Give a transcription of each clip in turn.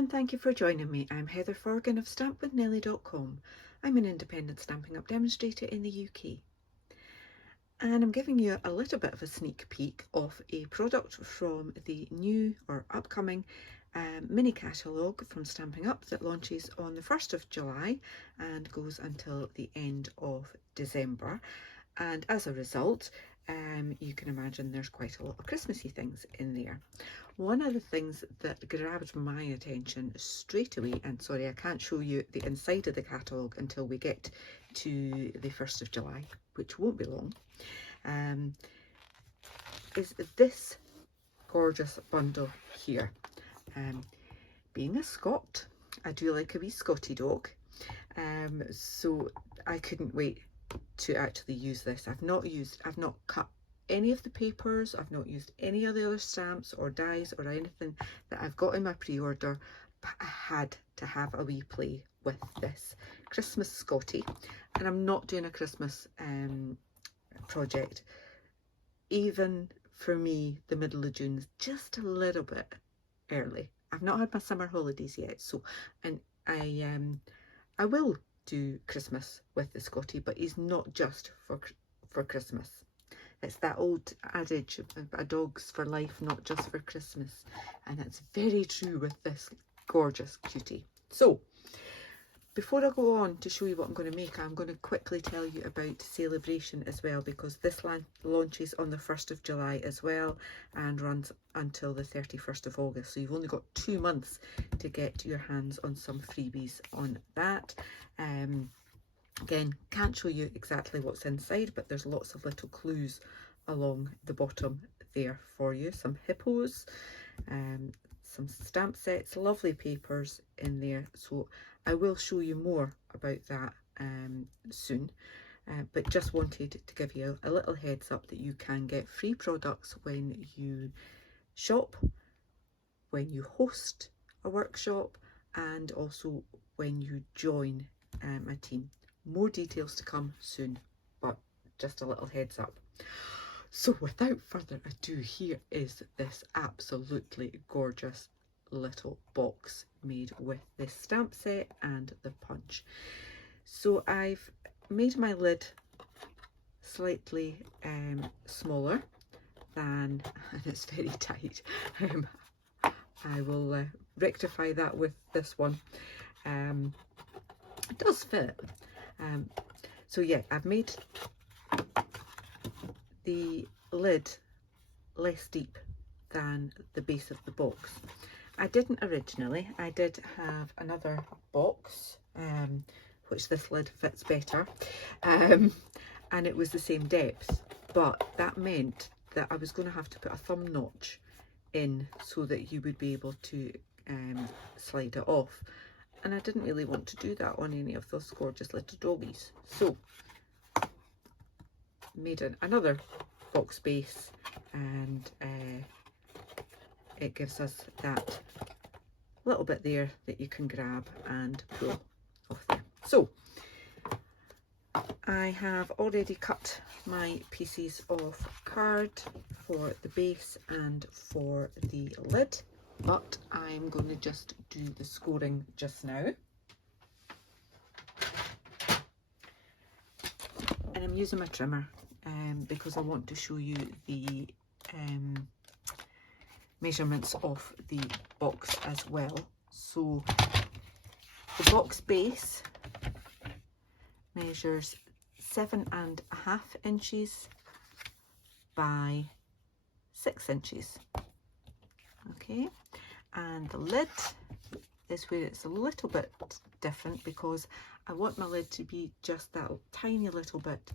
and thank you for joining me. I'm Heather Forgan of stampwithnellie.com. I'm an independent Stampin' Up demonstrator in the UK. And I'm giving you a little bit of a sneak peek of a product from the new or upcoming mini catalogue from Stampin' Up that launches on the 1st of July and goes until the end of December. And as a result, you can imagine there's quite a lot of Christmassy things in there. One of the things that grabbed my attention straight away, and sorry I can't show you the inside of the catalogue until we get to the 1st of July, which won't be long, is this gorgeous bundle here. Being a Scot, I do like a wee Scottie dog, so I couldn't wait to actually use this. I've not cut any of the papers, I've not used any of the other stamps or dies or anything that I've got in my pre-order, but I had to have a wee play with this Christmas Scottie. And I'm not doing a Christmas project. Even for me, the middle of June is just a little bit early. I've not had my summer holidays yet, so, and I will do Christmas with the Scottie, but he's not just for Christmas. It's that old adage, a dog's for life, not just for Christmas, and that's very true with this gorgeous cutie. So before I go on to show you what I'm going to make, I'm going to quickly tell you about Celebration as well, because this launches on the 1st of July as well and runs until the 31st of August. So you've only got 2 months to get your hands on some freebies on that. Again, can't show you exactly what's inside, but there's lots of little clues along the bottom there for you. Some hippos, some stamp sets, lovely papers in there. So I will show you more about that soon, but just wanted to give you a little heads up that you can get free products when you shop, when you host a workshop, and also when you join a team. More details to come soon, but just a little heads up. So without further ado, here is this absolutely gorgeous little box made with this stamp set and the punch. So I've made my lid slightly smaller than, and it's very tight. I will rectify that with this one. It does fit. So yeah, I've made the lid less deep than the base of the box. I didn't originally. I did have another box which this lid fits better, and it was the same depth, but that meant that I was going to have to put a thumb notch in so that you would be able to slide it off. And I didn't really want to do that on any of those gorgeous little doggies. So made another box base, and it gives us that little bit there that you can grab and pull off there. So I have already cut my pieces of card for the base and for the lid, but I'm going to just do the scoring just now. And I'm using my trimmer because I want to show you the measurements of the box as well. So the box base measures 7.5 inches by 6 inches. Okay, and the lid is where it's a little bit different, because I want my lid to be just that tiny little bit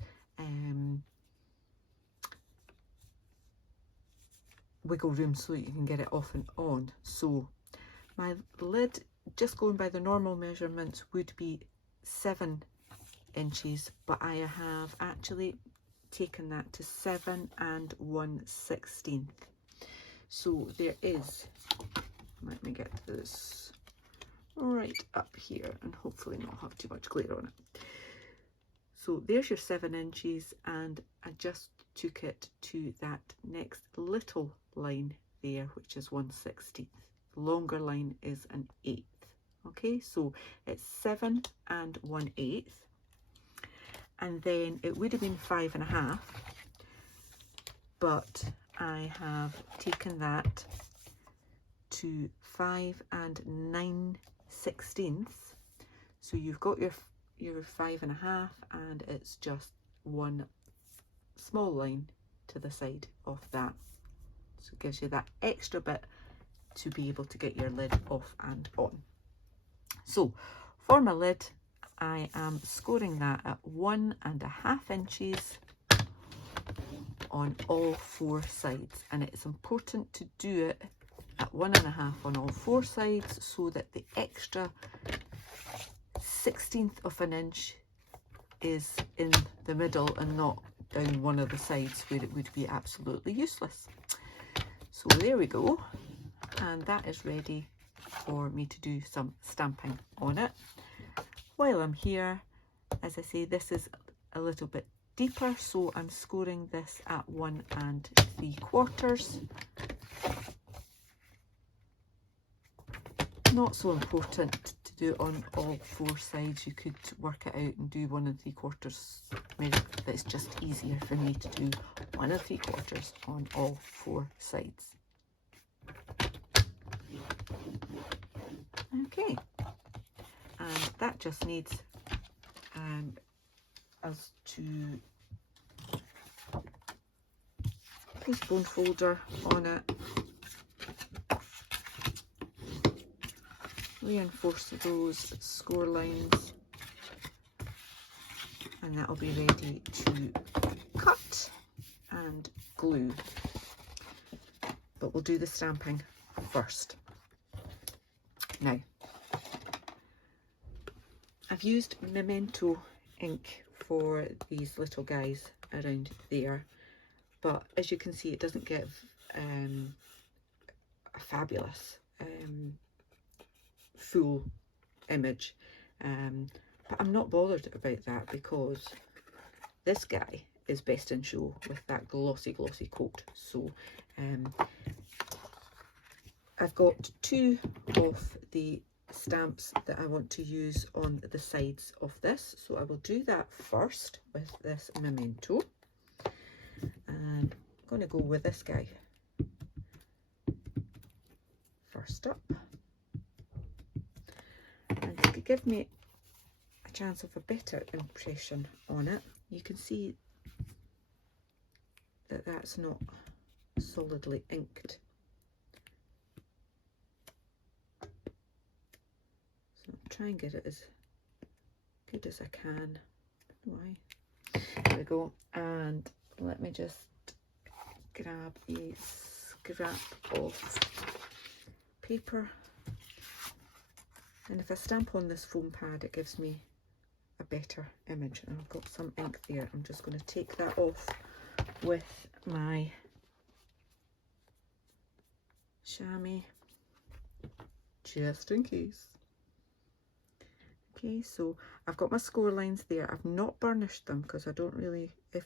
wiggle room so you can get it off and on. So my lid, just going by the normal measurements, would be 7 inches, but I have actually taken that to 7 1/16. So there is, let me get this right up here and hopefully not have too much glare on it. So there's your 7 inches, and I just took it to that next little line there, which is 1/16. longer line is an 1/8. Okay, so it's 7 1/8, and then it would have been 5 1/2, but I have taken that to 5 9/16. So you've got your 5 1/2, and it's just one small line to the side of that. So it gives you that extra bit to be able to get your lid off and on. So for my lid, I am scoring that at 1 1/2 inches on all 4 sides, and it's important to do it at 1 1/2 on all 4 sides so that the extra 1/16 of an inch is in the middle and not down one of the sides where it would be absolutely useless. So there we go, and that is ready for me to do some stamping on it. While I'm here, as I say, this is a little bit deeper, so I'm scoring this at 1 3/4. Not so important to do it on all 4 sides. You could work it out and do 1 3/4. Maybe it's just easier for me to do 1 3/4 on all 4 sides. Okay, and that just needs us to place bone folder on it, reinforce those score lines, and that'll be ready to cut and glue. But we'll do the stamping first. Now, I've used Memento ink for these little guys around there, but as you can see, it doesn't give a fabulous full image, but I'm not bothered about that because this guy is best in show with that glossy coat. So I've got 2 of the stamps that I want to use on the sides of this, so I will do that first with this Memento, and I'm going to go with this guy first up, and to give me a chance of a better impression on it, you can see that that's not solidly inked. Try and get it as good as I can. Why? There we go. And let me just grab a scrap of paper, and if I stamp on this foam pad, it gives me a better image. And I've got some ink there. I'm just going to take that off with my chamois just in case. Okay, so I've got my score lines there. I've not burnished them because I don't really, if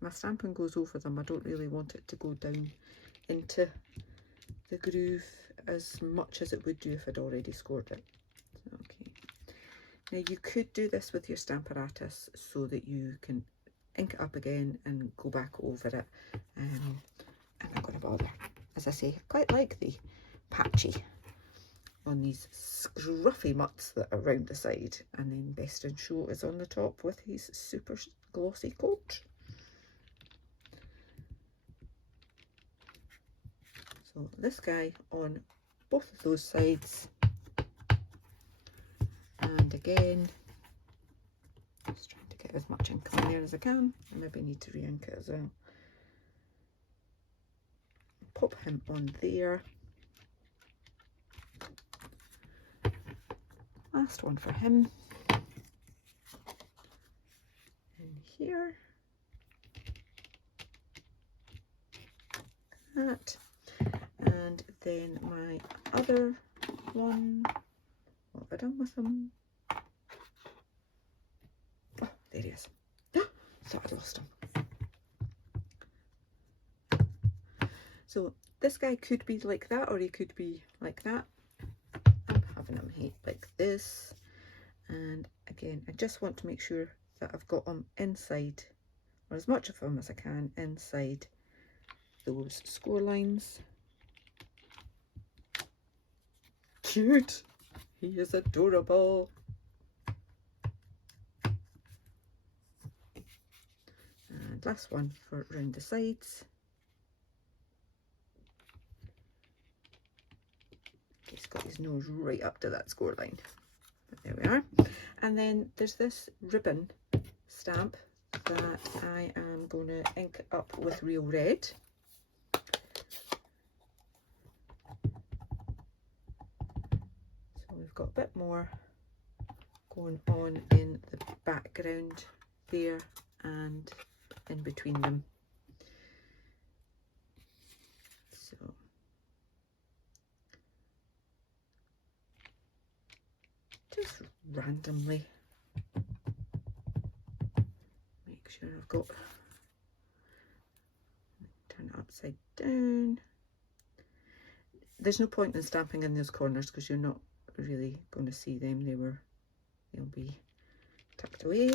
my stamping goes over them, I don't really want it to go down into the groove as much as it would do if I'd already scored it. Okay, now you could do this with your Stamparatus so that you can ink it up again and go back over it. I'm not going to bother. As I say, I quite like the patchy on these scruffy mutts that are round the side, and then Best in Show is on the top with his super glossy coat. So this guy on both of those sides, and again just trying to get as much ink on there as I can. I maybe need to re-ink it as well. Pop him on there. Last one for him in here, that, and then my other one, what have I done with him? Oh, there he is. Thought I'd lost him. So this guy could be like that, or he could be like that. I'm having them like this, and again I just want to make sure that I've got them inside, or as much of them as I can inside those score lines. Cute, he is adorable. And last one for round the sides. He's got his nose right up to that score line. But there we are. And then there's this ribbon stamp that I am going to ink up with real red. So we've got a bit more going on in the background there and in between them. So just randomly make sure I've got, turn it upside down. There's no point in stamping in those corners because you're not really going to see them. They'll be tucked away.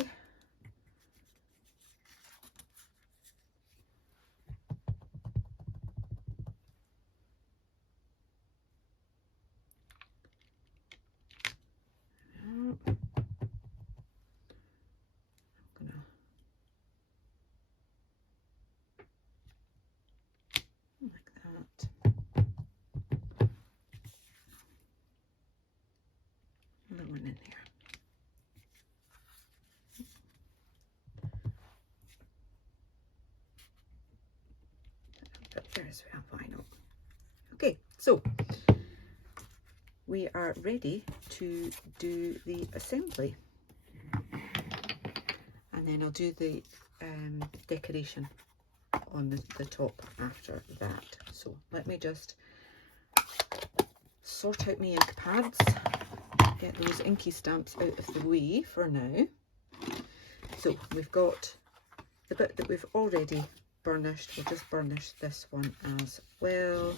Another one in there. Up there as well, why not? Okay, so we are ready to do the assembly, and then I'll do the decoration on the top after that. So let me just sort out my ink pads, get those inky stamps out of the way for now. So we've got the bit that we've already burnished. We'll just burnish this one as well.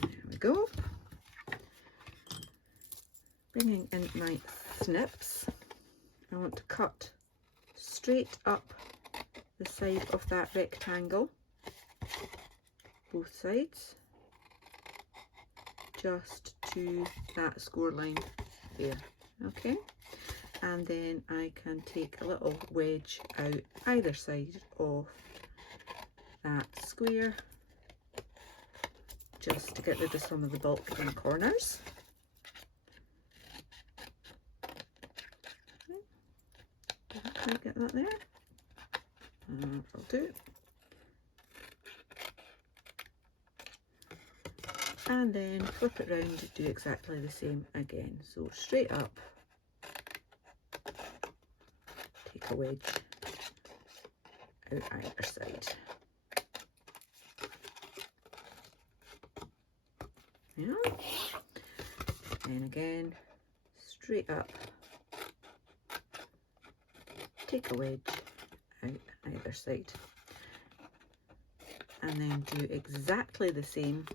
There we go. Bringing in my snips, I want to cut straight up the side of that rectangle, both sides, just to that score line there. Okay, and then I can take a little wedge out either side of that square just to get rid of some of the bulk in the corners. Can I get that there? I'll do. And then flip it round to do exactly the same again. So straight up, take a wedge out either side. Yeah. And again, straight up, take a wedge out either side, and then do exactly the same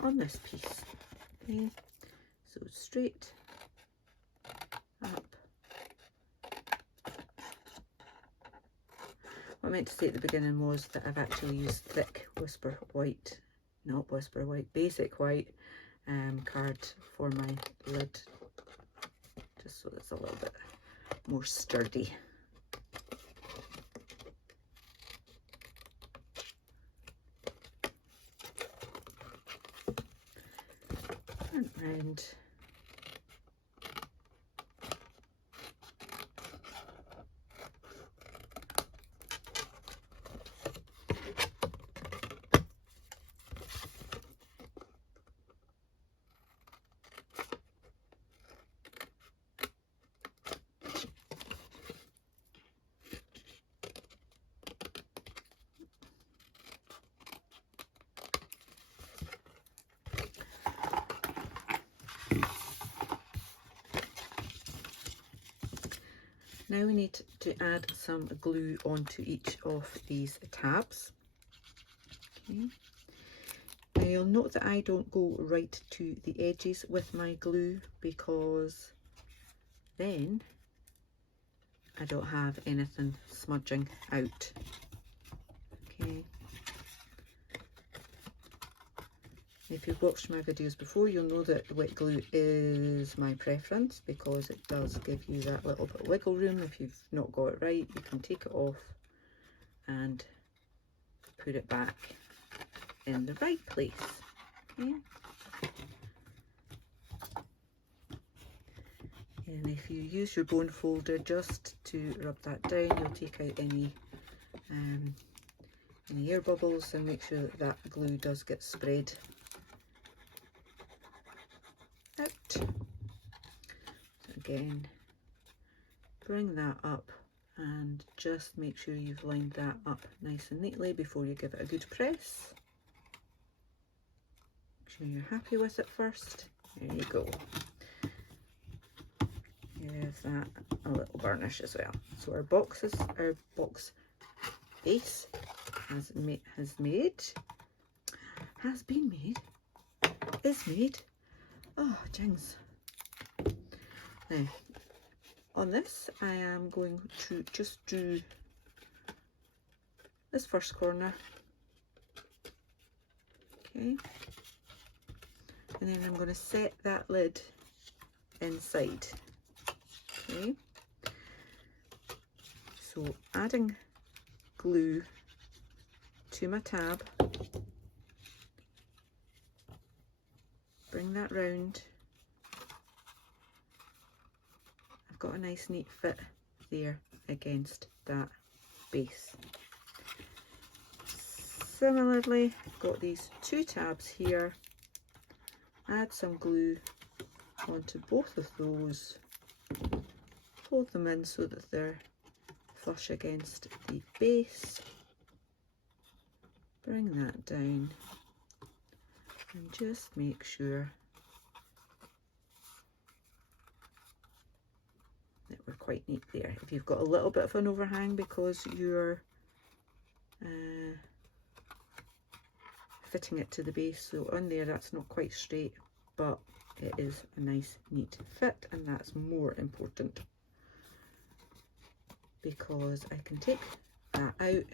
on this piece. Okay, so straight up. What I meant to say at the beginning was that I've actually used thick Whisper White, not Whisper White, basic white card for my lid, just so it's a little bit more sturdy. Turn round. Now we need to add some glue onto each of these tabs. Okay. Now you'll note that I don't go right to the edges with my glue, because then I don't have anything smudging out. Okay. If you've watched my videos before, you'll know that wet glue is my preference, because it does give you that little bit of wiggle room. If you've not got it right, you can take it off and put it back in the right place. Okay. And if you use your bone folder just to rub that down, you'll take out any air bubbles and make sure that that glue does get spread out. So again, bring that up and just make sure you've lined that up nice and neatly before you give it a good press. Make sure you're happy with it first. There you go. Give that a little varnish as well. So our box base is made. Oh, jings. Now, on this, I am going to just do this first corner. Okay. And then I'm going to set that lid inside. Okay. So adding glue to my tab, bring that round. I've got a nice neat fit there against that base. Similarly, I've got these two tabs here. Add some glue onto both of those. Fold them in so that they're flush against the base. Bring that down and just make sure that we're quite neat there. If you've got a little bit of an overhang because you're fitting it to the base, so on there that's not quite straight, but it is a nice neat fit, and that's more important, because I can take that out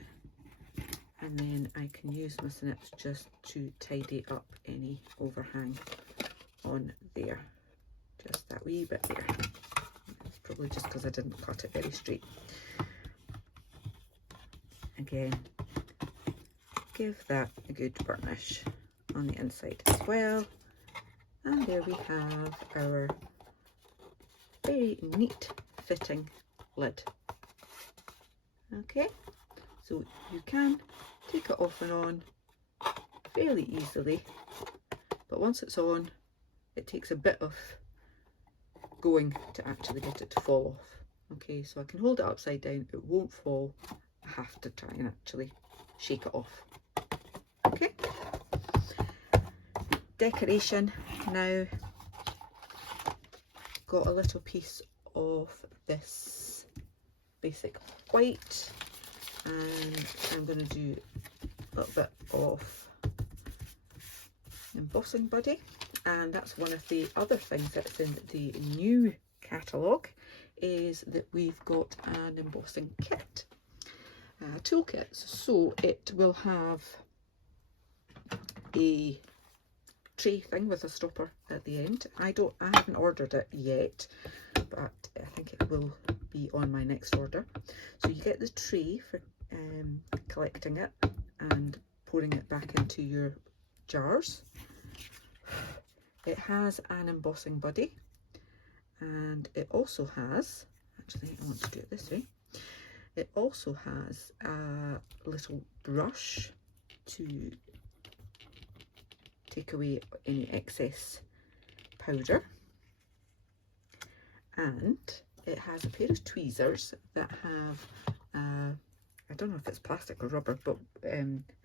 and then I can use my snips just to tidy up any overhang on there. Just that wee bit there. It's probably just because I didn't cut it very straight. Again, give that a good burnish on the inside as well. And there we have our very neat fitting lid. Okay, so you can take it off and on fairly easily, but once it's on, it takes a bit of going to actually get it to fall off. Okay, so I can hold it upside down, it won't fall. I have to try and actually shake it off. Okay, decoration now. Got a little piece of this basic white, and I'm going to do a little bit of embossing buddy, and that's one of the other things that's in the new catalogue, is that we've got an embossing kit, toolkit. So it will have a tray thing with a stopper at the end. I haven't ordered it yet, but I think it will be on my next order. So you get the tray for collecting it and pouring it back into your jars. It has an embossing buddy, and it also has, actually I want to do it this way, it also has a little brush to take away any excess powder, and it has a pair of tweezers that have I don't know if it's plastic or rubber, but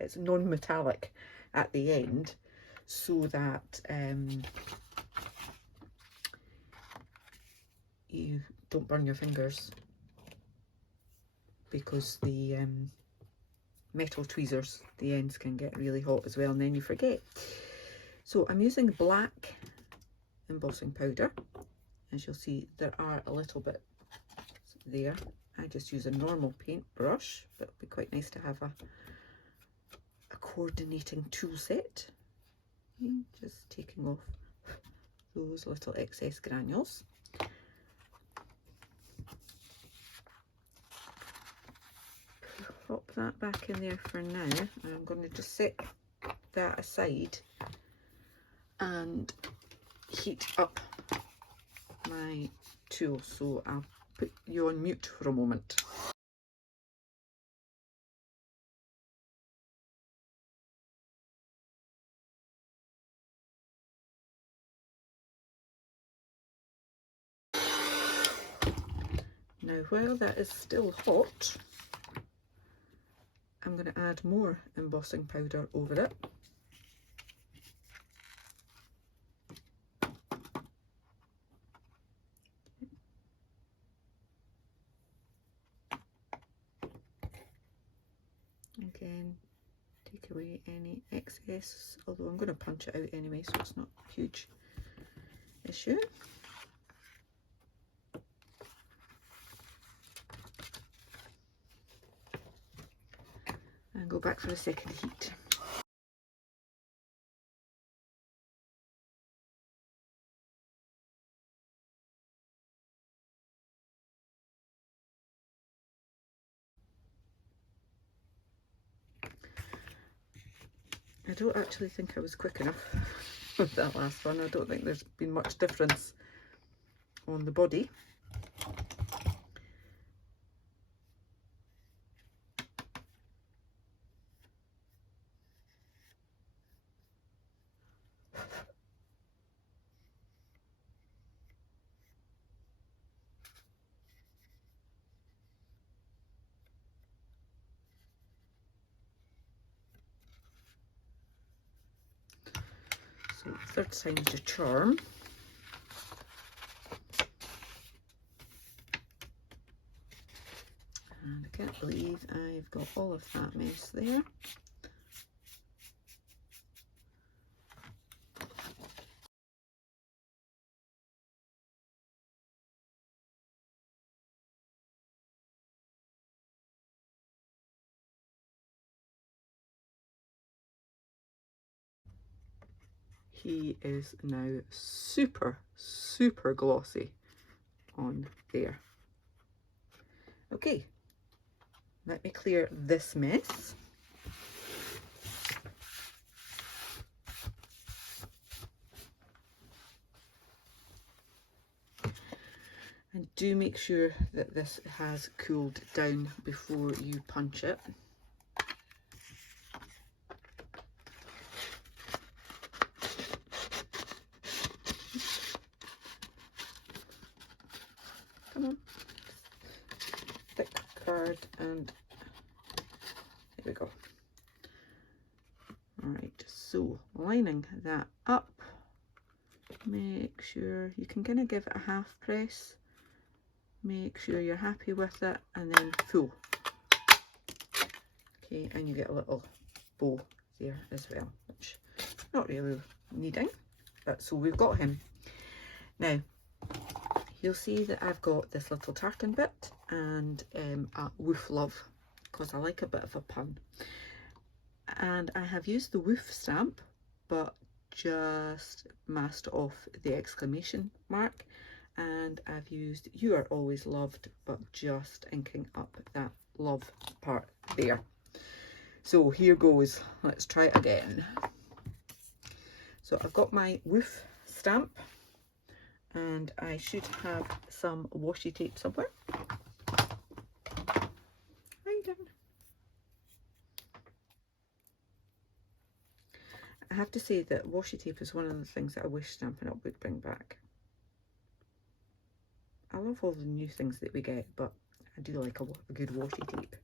it's non-metallic at the end, so that you don't burn your fingers because the metal tweezers, the ends can get really hot as well, and then you forget. So I'm using black embossing powder. As you'll see, there are a little bit there. I just use a normal paintbrush, but it'll be quite nice to have a coordinating tool set. Just taking off those little excess granules. Pop that back in there for now. I'm going to just set that aside and heat up my tool. So I'll put you on mute for a moment. Now while that is still hot, I'm going to add more embossing powder over it. Again, take away any excess, although I'm going to punch it out anyway, so it's not a huge issue. And go back for the second heat. I don't actually think I was quick enough with that last one. I don't think there's been much difference on the body. So third time's the charm. And I can't believe I've got all of that mess there. He is now super, super glossy on there. Okay, let me clear this mess. And do make sure that this has cooled down before you punch it. Come on. Thick card, and there we go. Alright, so lining that up, make sure you can kind of give it a half press. Make sure you're happy with it, and then full. Okay, and you get a little bow there as well, which not really needing, but so we've got him. Now, you'll see that I've got this little tartan bit and a woof love, because I like a bit of a pun. And I have used the woof stamp, but just masked off the exclamation mark. And I've used You Are Always Loved, but just inking up that love part there. So here goes, let's try it again. So I've got my woof stamp, and I should have some washi tape somewhere. Right down. I have to say that washi tape is one of the things that I wish Stampin' Up would bring back. I love all the new things that we get, but I do like a good washi tape.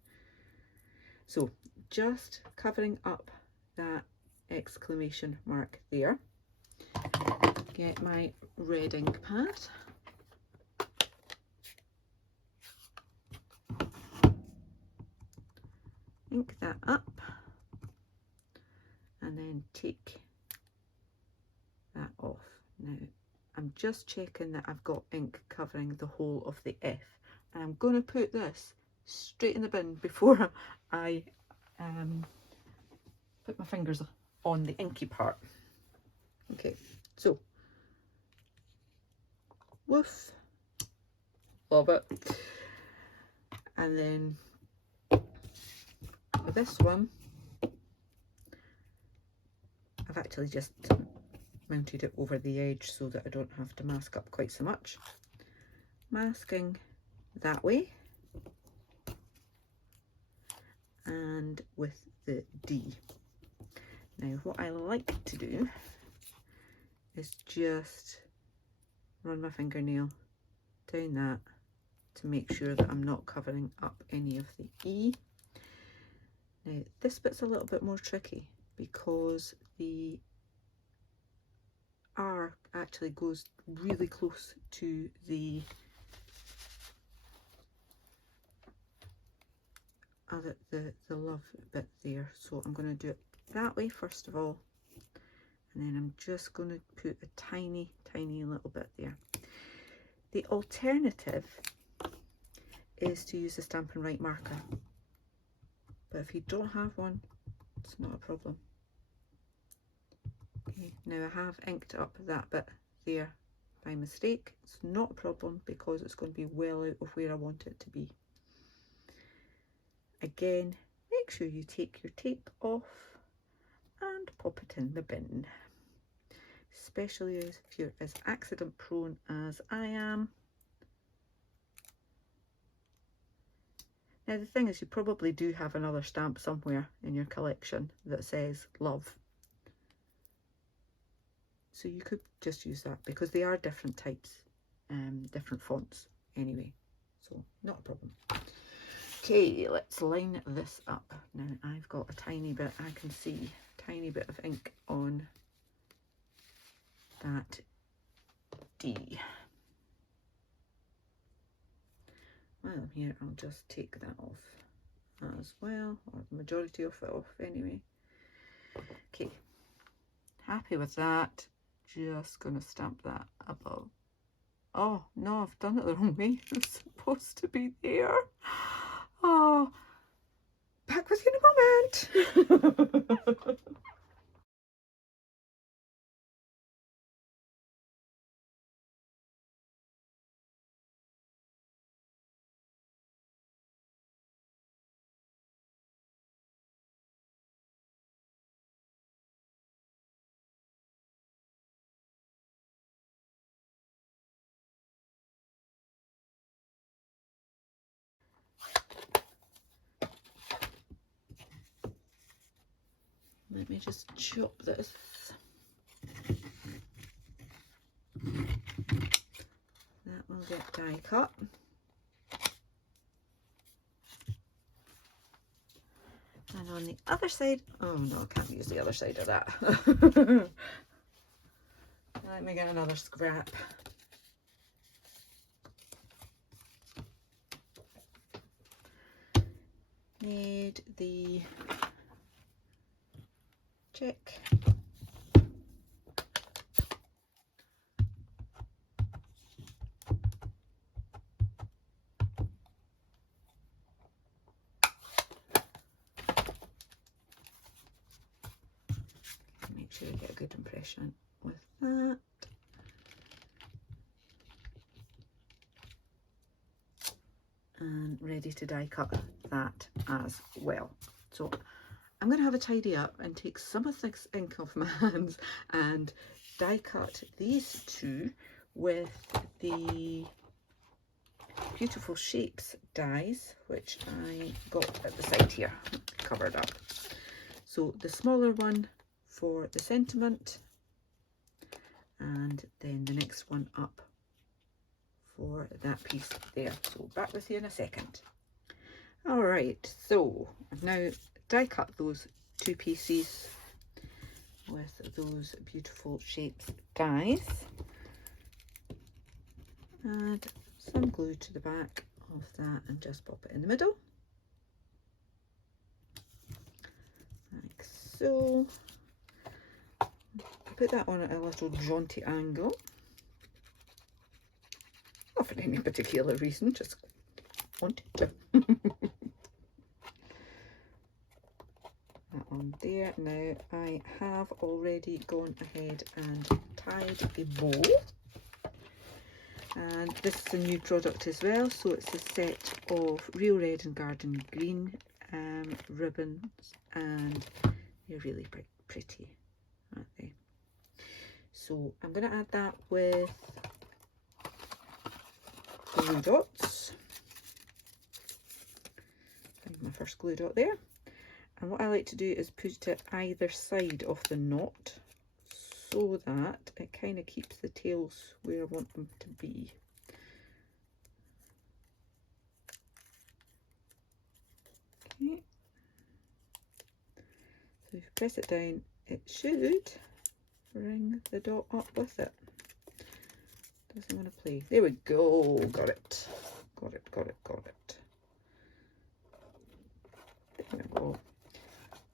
So just covering up that exclamation mark there. Get my red ink pad. ink that up and then take that off. Now I'm just checking that I've got ink covering the whole of the F, and I'm going to put this straight in the bin before I put my fingers on the inky part. Okay, so woof, love it. And then with this one, I've actually just mounted it over the edge so that I don't have to mask up quite so much. Masking that way, and with the D. Now what I like to do is just run my fingernail down that to make sure that I'm not covering up any of the E. Now this bit's a little bit more tricky because the R actually goes really close to the the love bit there, so I'm going to do it that way first of all, and then I'm just going to put a tiny little bit there. The alternative is to use the Stampin' Right marker, but if you don't have one, it's not a problem. Okay, now I have inked up that bit there by mistake. It's not a problem because it's going to be well out of where I want it to be. Again, make sure you take your tape off and pop it in the bin, especially if you're as accident prone as I am. Now the thing is, you probably do have another stamp somewhere in your collection that says love, so you could just use that because they are different types, different fonts anyway, so not a problem. Okay, let's line this up. Now I've got a tiny bit, I can see a tiny bit of ink on that D. While I'm here, I'll just take that off as well, or the majority of it off anyway. Okay, happy with that. Just gonna stamp that above. Oh no, I've done it the wrong way. It's supposed to be there. Oh, back with you in a moment. Let me just chop this. That will get die cut. And on the other side, oh no, I can't use the other side of that. Let me get another scrap. Need the check. Make sure you get a good impression with that. And ready to die cut that as well. So I'm going to have a tidy up and take some of this ink off my hands and die cut these two with the Beautiful Shapes dies, which I got at the side here, covered up. So the smaller one for the sentiment, and then the next one up for that piece there. So back with you in a second. All right, so I've now die cut those two pieces with those Beautiful Shapes dies. Add some glue to the back of that and just pop it in the middle. so put that on at a little jaunty angle. Not for any particular reason, just wanted to. That on there. Now I have already gone ahead and tied a bow. And this is a new product as well, so it's a set of Real Red and Garden Green ribbons, and they're really pretty, aren't they? So I'm going to add that with glue dots. Find my first glue dot there. And what I like to do is put it either side of the knot so that it kind of keeps the tails where I want them to be. Okay. So if you press it down, it should bring the dot up with it. Doesn't want to play. There we go. Got it. Got it. Got it. Got it. There we go.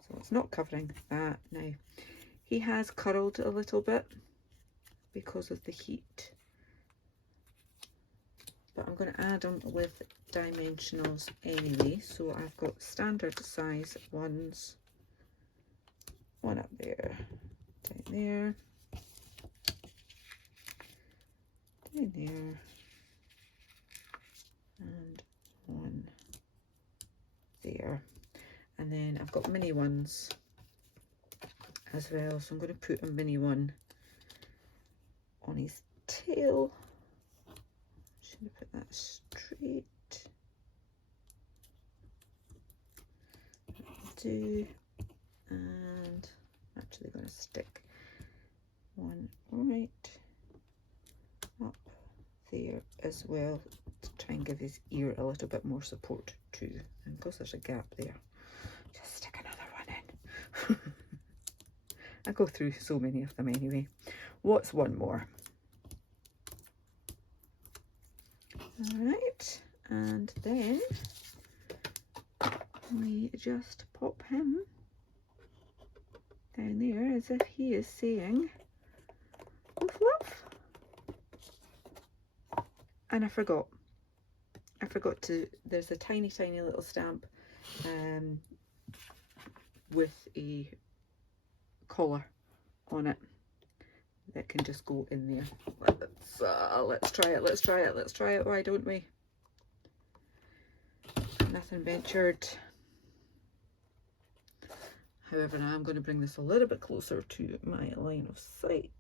So it's not covering that now. He has curled a little bit because of the heat, but I'm going to add them with dimensionals anyway. So I've got standard size ones, one up there, down there, down there, and one there. And then I've got mini ones as well, so I'm going to put a mini one on his tail. Should have put that straight. Do, and I'm actually going to stick one right up there as well to try and give his ear a little bit more support too. And because there's a gap there, just stick another one in. I go through so many of them anyway. What's one more? Alright, and then we just pop him down there as if he is saying woof woof. And I forgot to, there's a tiny little stamp with a collar on it that can just go in there. Let's try it, why don't we? Nothing ventured. However, now I'm going to bring this a little bit closer to my line of sight.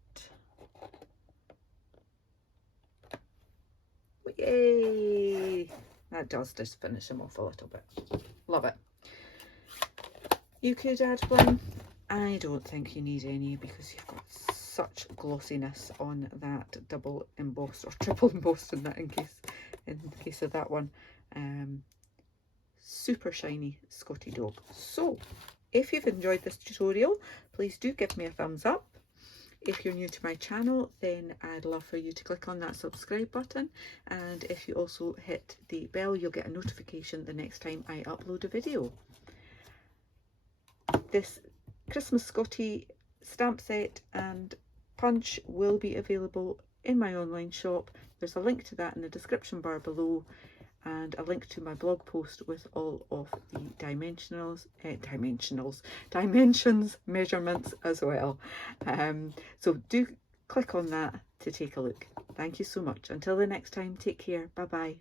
Yay! That does just finish him off a little bit. Love it. You could add one. I don't think you need any because you've got such glossiness on that double embossed or triple embossed in case of that one. Super shiny Scottie dog. So if you've enjoyed this tutorial, please do give me a thumbs up. If you're new to my channel, then I'd love for you to click on that subscribe button, and if you also hit the bell, you'll get a notification the next time I upload a video. This Christmas Scottie stamp set and punch will be available in my online shop. There's a link to that in the description bar below, and a link to my blog post with all of the dimensions, measurements as well. So do click on that to take a look. Thank you so much. Until the next time, take care. Bye bye.